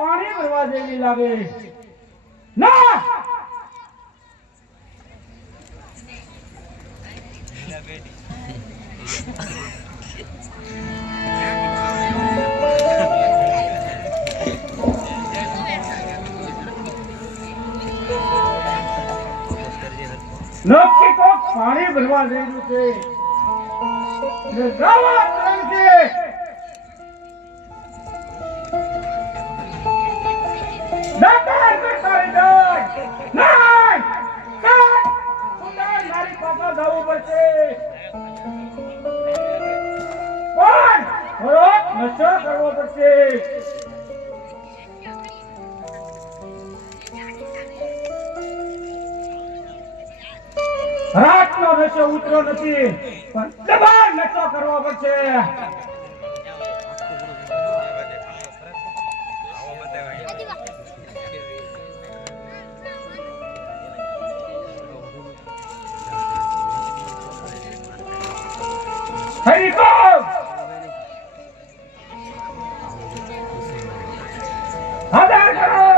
પાણી ભરવા જેવી લાગે ના નક્કી કોક પાણી ભરવા જઈ રહ્યું છે ને ગાવા ત્રણ છે નાકાર કરતારી જાય નહીં કાટ સુંદર મારી પાપા જવું પડશે પણ થોડોક નશો કરવો પડશે રાતનો નશો ઉતરો નથી પણ દબાણ નશો કરવો પડશે હરિકો આધાર કરો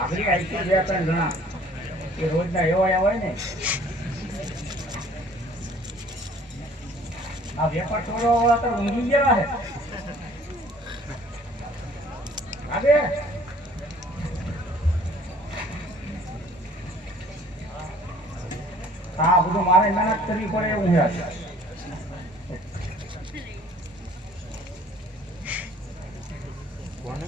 આપણી આઈટી જે આપણે ઘણા એ રોજના એવા હોય ને આ વેપાર થોડો તો ઊંઘી ગયા હે આગે હા બધું મારે મહેનત કરવી પડે એવું છે કોને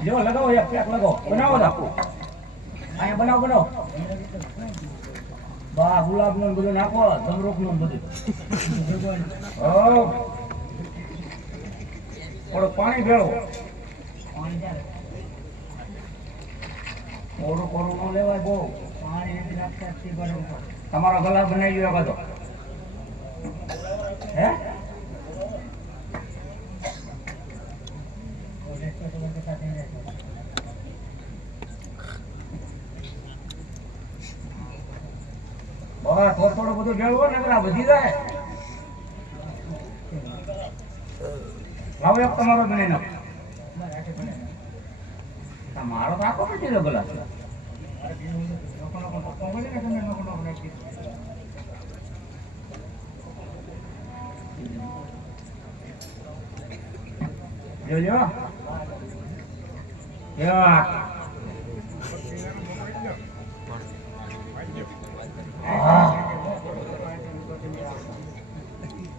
જો લગાવો એક પેક લગાવો બનાવો નાખો અહીંયા બનાવો બા ગુલાબ નું બધું નાખો જમરૂખ નું બધું થોડું પાણી ભેળો થોડું કોરું ન લેવાય બહુ પાણી તમારો ગલાસ બનાવી ગયો બધો હે બસ થોડું બધું ભેળવો ને વધી જાય લાવો એક તમારો બનાવી નાખો મારો તો આખો નથી રહ્યો ગલાસ જોજો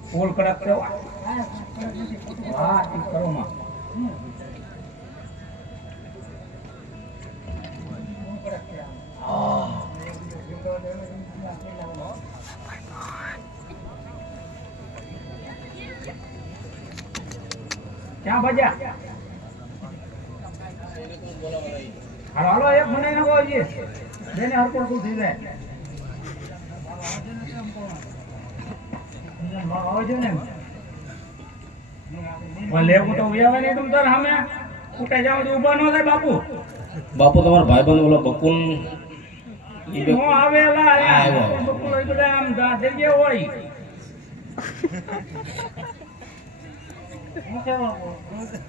ફૂલ કડક છે વાહ ઠીક કરો માં ક્યાં ભજ્યા હાલો એક બનાવી નાખો હજી બેને હરકો શું થઈ જાય લેવું તો ઉયાવે નહીં તમ તાર સામે ઉઠે જાવ તો ઊભા ન થાય બાપુ તમારો ભાઈબંધ ઓલો બકુલ નો આવેલા આવ્યો બકુલ એટલે આમ જગ્યા હોય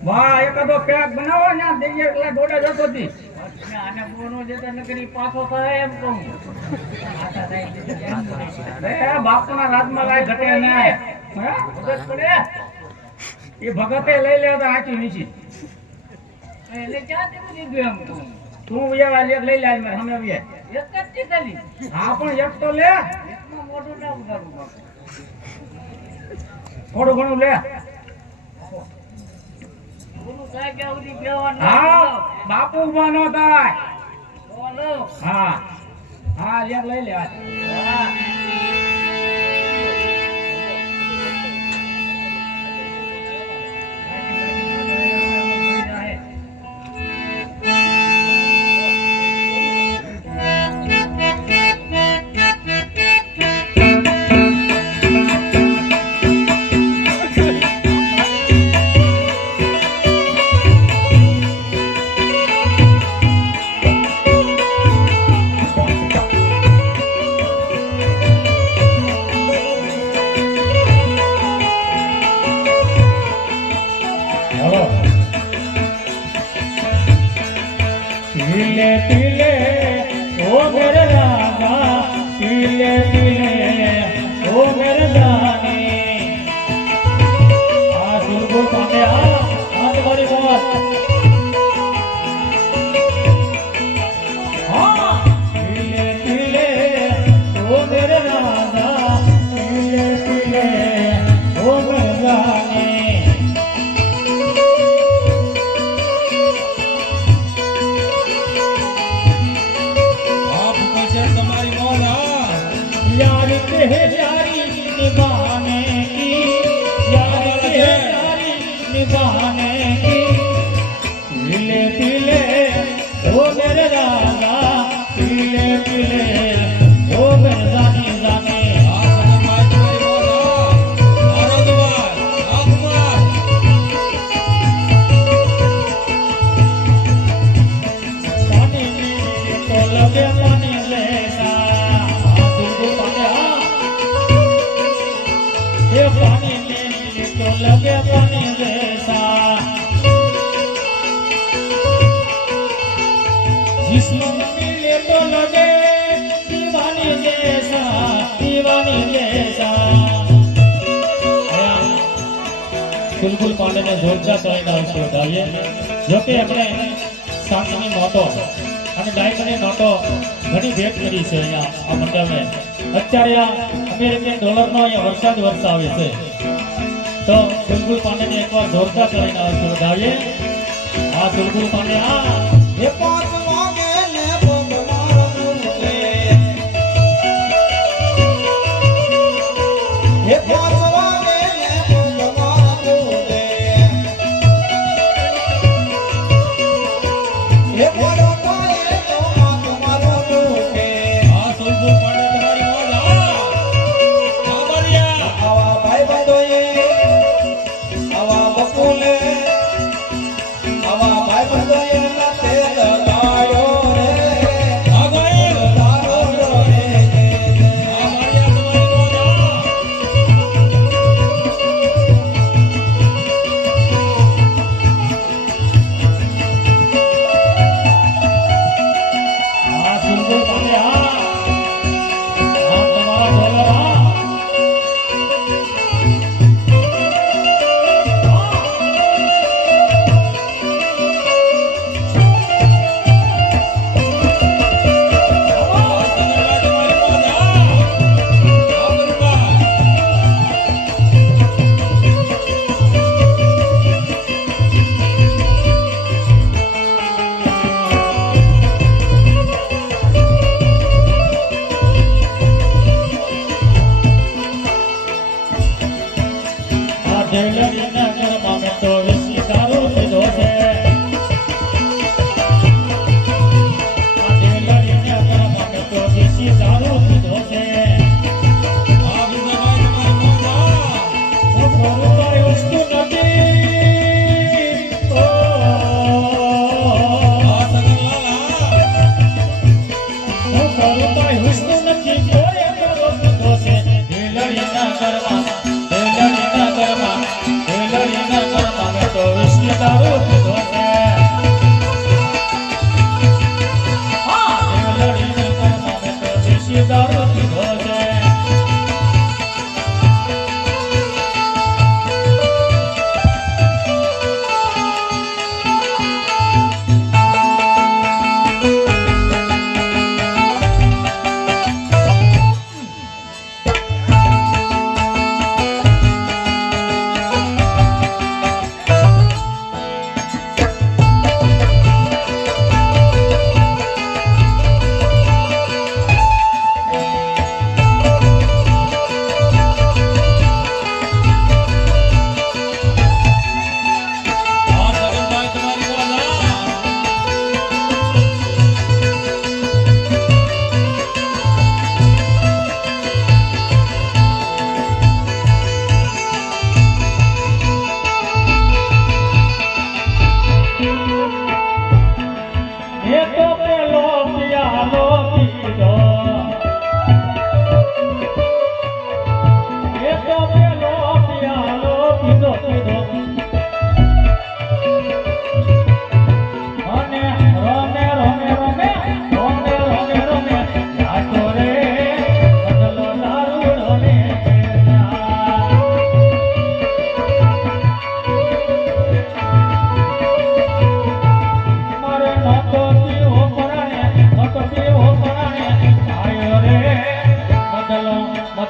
વાહ એકાદો પેક બનાવો ને દઈએ એટલે દોડા જતો હતી આને બોનો જેતા નકરી પાછો થાય એમ કહું એ બાપુના રાજમાં કાઈ ઘટે નહીં હે ભગત પડે એ ભગતે લઈ લે તો આચી નીચી એટલે ક્યાં દેવું દીધું એમ તું વિયા લઈ લે મે હમે વિયા એક જ ખાલી હા પણ એક તો લે એકમાં મોઢું ના ઉગાડું થોડું ઘણું લે બાપુ ઉભા નો થાય હા હા લેર લઈ લે હા. हेलो पीले पीले ओ मेरे राजा पीले पीले ओ मेरे जाने आ सुरगुल पांडे आ तुम्हारी बात हाँ पीले पीले ओ मेरे राजा पीले पीले ओ मेरे जाने આ ભૂપત શેઠ તમારી મોજ હા यार के यारी निभाने की यार के यारी निभाने की पीले पीले ओ मेरे राजा पीले पीले ओ मेरे जाने जाने આ સગનભાઈ તમારી મોજ હા આનંદભાઈ આ કુમાર पानी में तो लगे पानी लेना तुमको पानी ये पानी में तो लगे पानी जैसा जिसमें मिले तो लगे दीवानी जैसा दीवानी जैसा બિલકુલ પાંડેને જોરદાર કહીને આવશે વધાવીએ જો કે આપણે સાંજની નોટો અને ડાયમંડની નોટો ઘણી ભેટ કરી છે અહીંયા આ મંડળને અત્યારે આ અમેરિકન ડોલરનો અહીંયા વરસાદ વરસાવે છે તો બિલકુલ પાંડેને એકવાર જોરદાર કહીને આવશે વધાવીએ આ બિલકુલ પાંડે આ એ પાંચ વાગે ને પગ મારવું છે એ પાંચ વાગે ને પગ મારવું છે એ પડો પાયે તો હાથ મારવું છે આ સુરગુલ પાંડે તમારી મોજ હા કાબરિયા આવા ભાઈબંધોએ આવા બકુલે આવા ભાઈબંધોએ નાતે લગાડ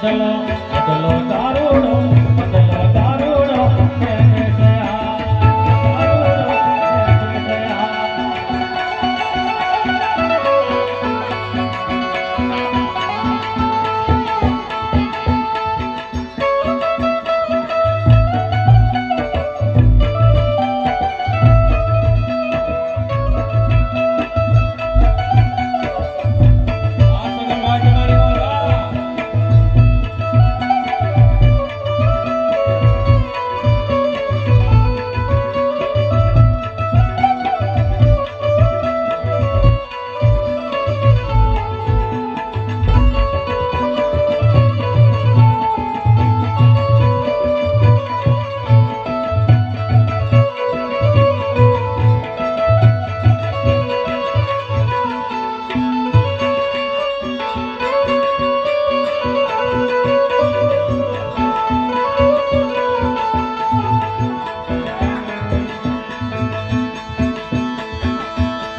બદલો બદલો દારૂડો બદલો દારૂડો મેને ગયા દારૂડો મેને ગયા આ સગનભાઈ તમારી મોઢા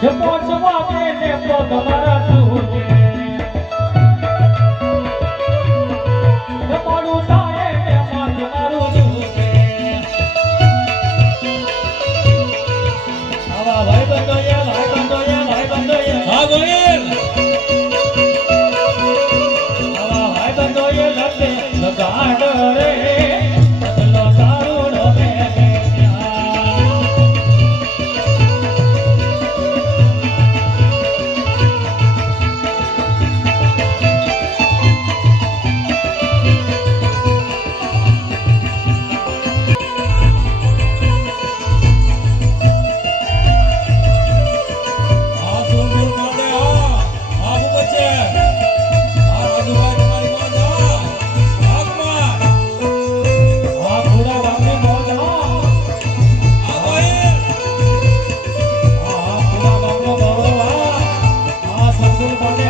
જે પહોંચવા ને તો તમારા તુજે જે મોડું થાય ને મારું તુજે આવા ભાઈ બંધોએ હા ગોહિલ આવા ભાઈ બંધોએ લગે લગાડ રે બદલો દારૂડો મેને ગયા આ સુરપુર માટે આ બચ્ચે આ રાજુભાઈ તમારી મોઢા આગમાં આ ઘોડા વાગે મોજા આ ગોહિલ આ ઘોડા વાગે મોજા આ સંગુલ પાડે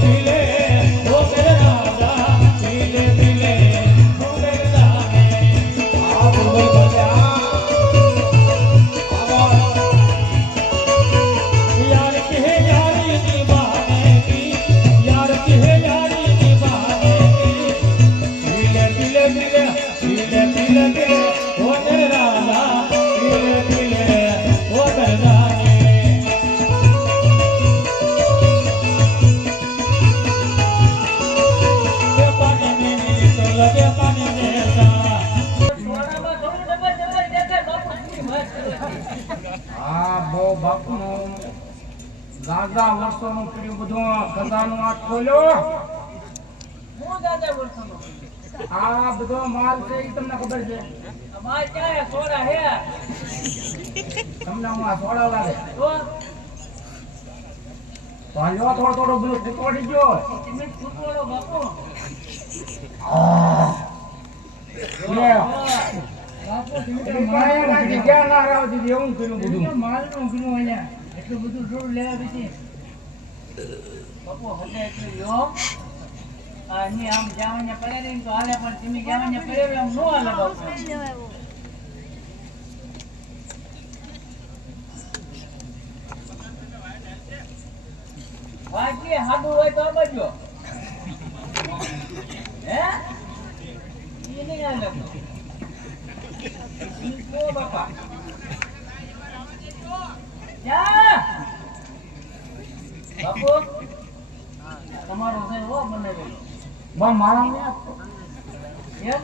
દિલે ઓ મેરે રાજા દિલે દિલે ઓ મેરે જાને આ ભૂગોળ બોલ્યા यार के यारी निभाने की यार के यारी निभाने की दिले दिले दिले दिले दिले दिले ओ मेरे राजा दिले दिले ओ मेरे जाने के पानी में तो लगे पानी में सा આ બહુ બાપનું દાદા વર્ષોનું કર્યું બધું ખજાનું આ ખોલ્યો આ બધો માલ છે એ તમને ખબર છે તમને હું આ સોડા લાગે તો આ લ્યો થોડો થોડો બધું કૂટવાડી ગયો લે. એટલે માયા નથી, ક્યાં ના રાવ દીધી એવું કર્યું બધું એટલું બધું થોડું લેવા પછી પપ્પો હટે એટલું યો ની આમ જાવને પડે ને તો હાલે પણ તમે જાવને પડે આમ નો હાલે બાપુ બાકી હાડું હોય તો આવજો હે ઈ નહીં હાલે ઓ બાપા જા બાપુ તમારો છે હો બનાવેલો બા મારા નહીં આપતો એક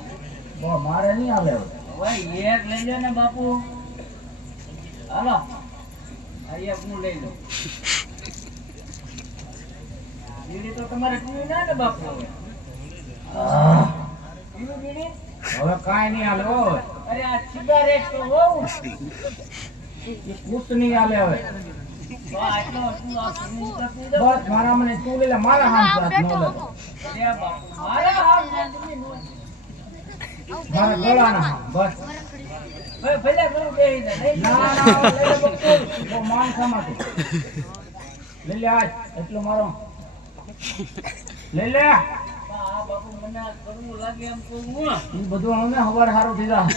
બા મારે નહીં આવે હવે. હવે એક લઈ લો ને બાપુ હાલો આ એક હું લઈ લઉં બીડી તો તમારે પીવી ના ને બાપુ હવે પીવું બીડી હવે કાંઈ નહીં હાલે હો. અરે આ સિગારેટ તો હોવું એ કૂટ નહીં હાલે હવે તો આટલો શું આ પીવું તો પી દો બસ મારા મને તું લઈ લે મારા હાથ હાથ ન લેતો અરે બાપુ મારા હાથ ના તમે નો મારા ગળાના હાથ બસ ભલે કરું બેહીને લઈ લે. ના ના લઈ લે બકુલ. બહુ માન સમાતું લઈ લે આજ એટલું મારો લઈ લે આ બાપુ મને આ કરવું લાગે એમ કહું હું. એ બધું અમે હવાર સારું થઈ જાય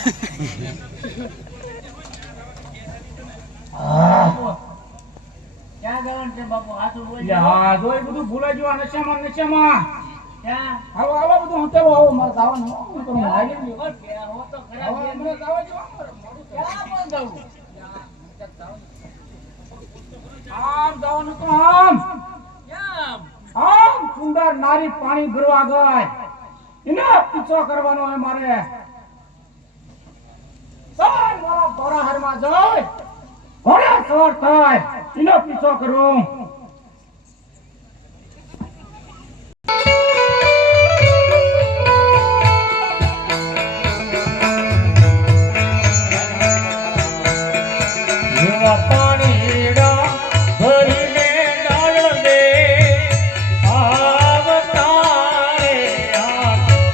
ક્યાં જવાનું છે બાપુ હાથું બોલ હા જો એ બધું ભૂલાઈ ગયું આ નશામાં નશામાં ક્યાં આવો આવો બધું હું તેવો આવો મારે જવાનું હું કરું આવી ગયું પણ ક્યાં હો તો ખરા આવો મને જવા જો ક્યાં પણ જવું આમ જવાનું તો આમ ક્યાં આમ સુંદર નારી પાણી ભરવા ગઈ એનો પીછો કરવાનો હોય મારે ચાલ મારા બરાહરમાં જાય ઘોડા સવાર થાય એનો પીછો કરું જેવા પાણીડા ભરીને ડાળ દે આવતારે આ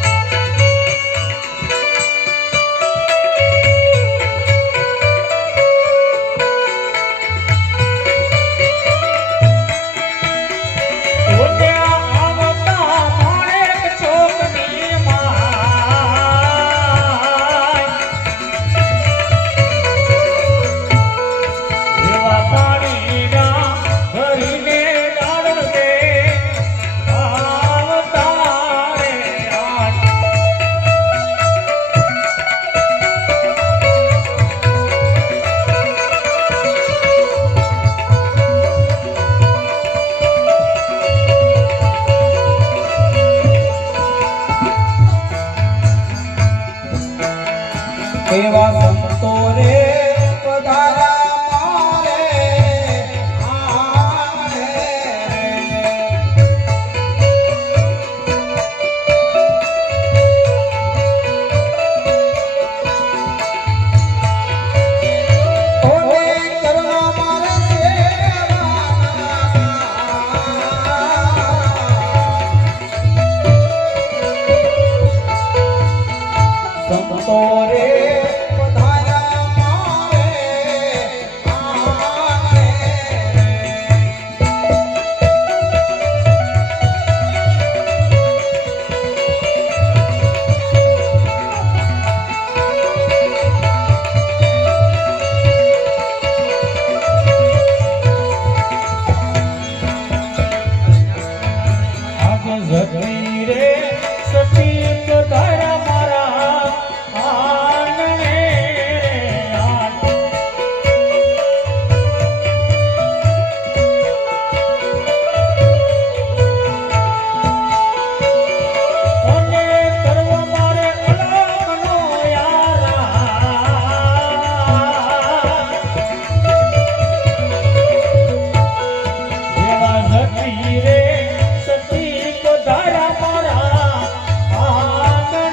એવા સંતો રે પધારા મારે આરે ઓરે કરવા મારે સેવા સંતો રે પધારા મારે આરે આગ જતી રે સતી પધારા મારા આંગણે આટ અને કરવા મારે અલગનો યારા જેવા જતી રે સતી પધારા મારા આંગણે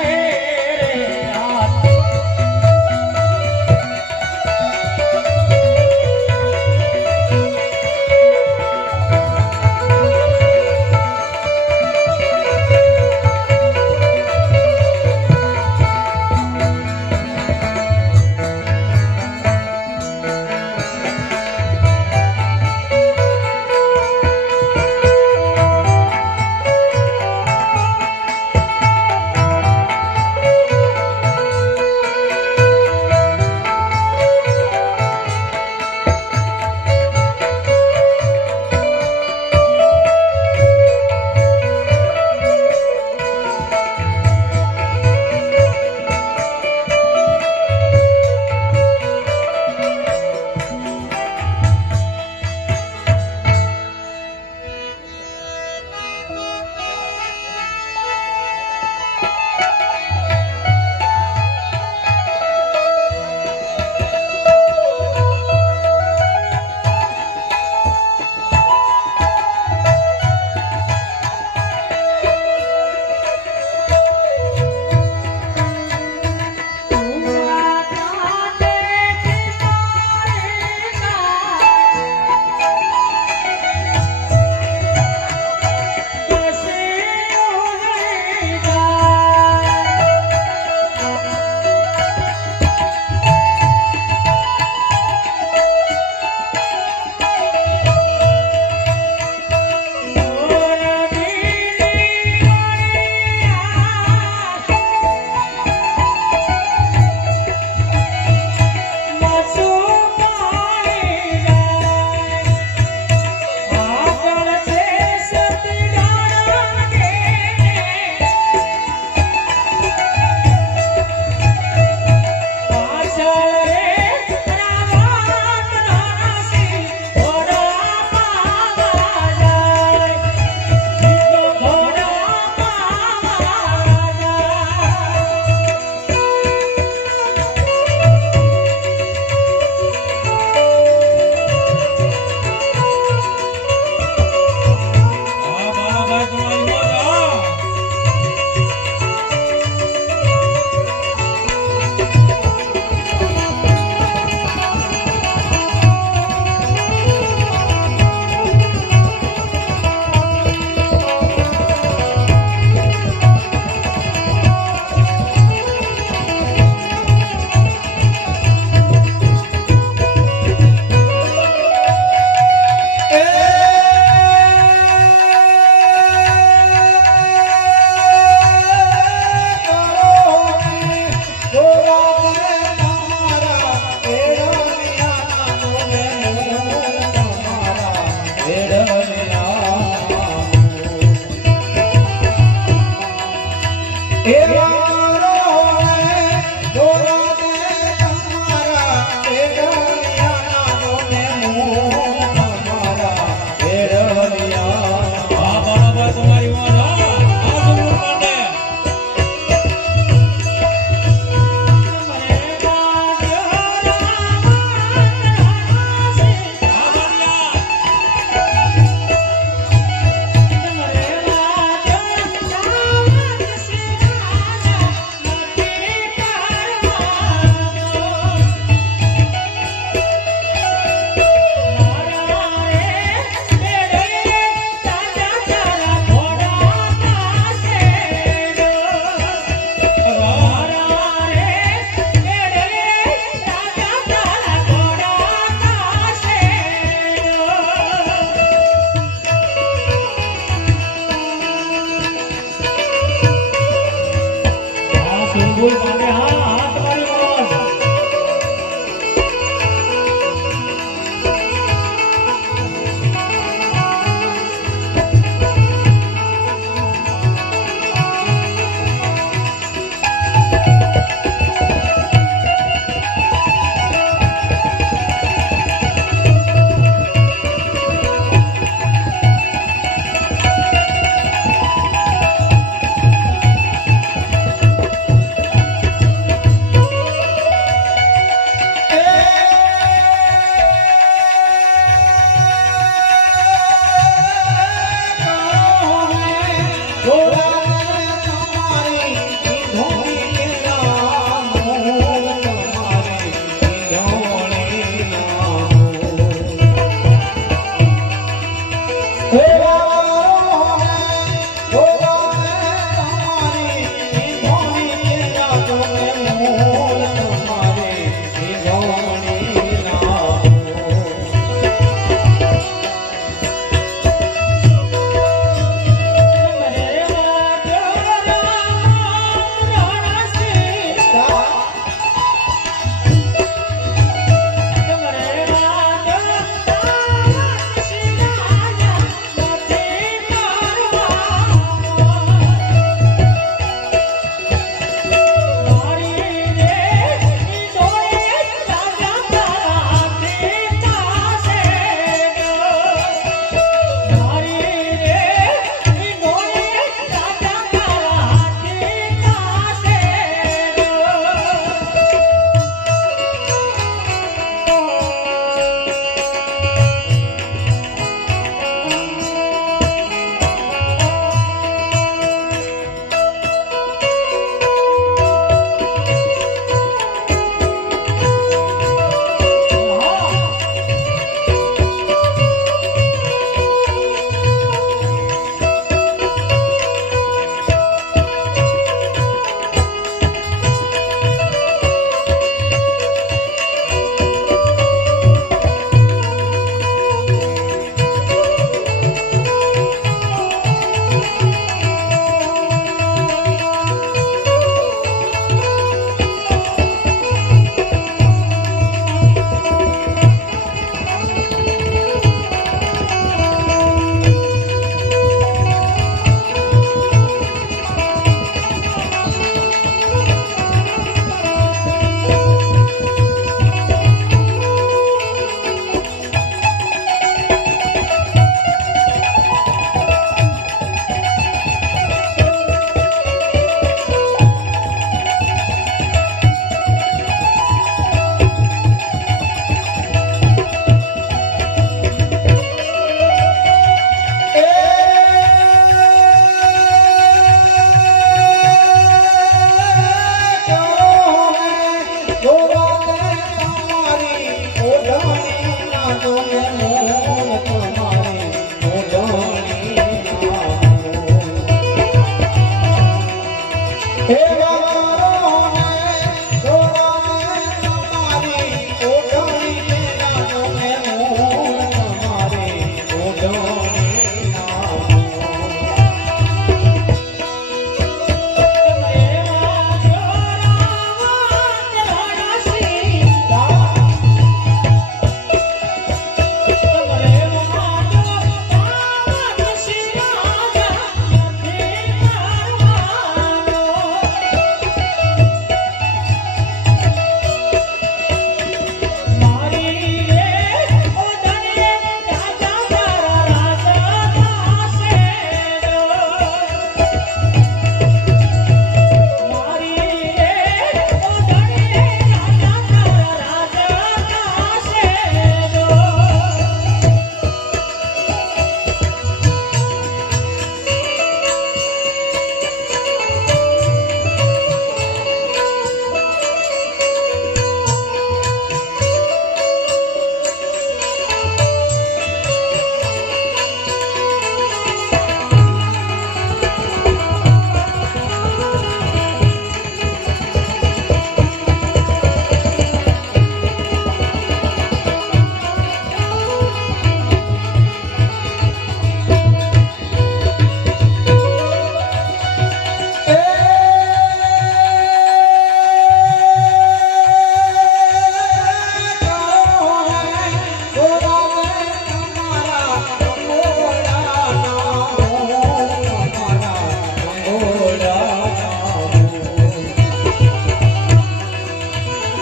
ચુલબુલ પાંડે હા હા તમારી મોજ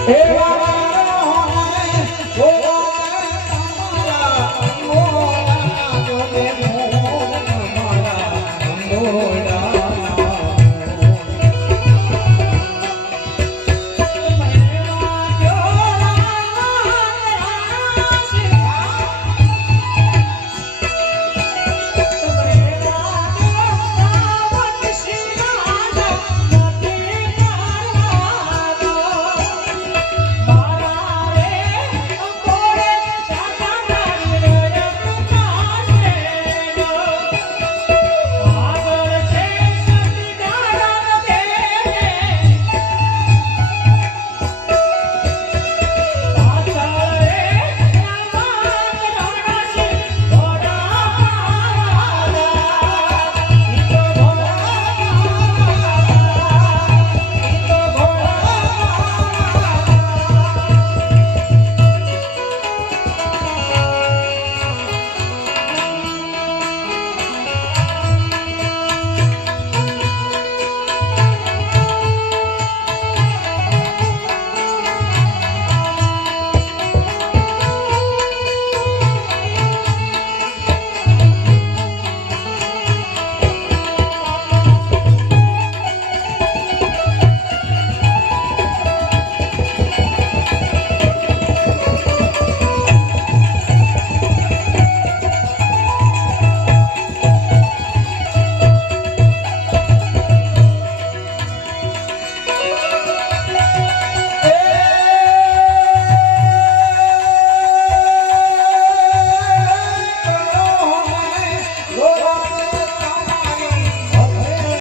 એ વાત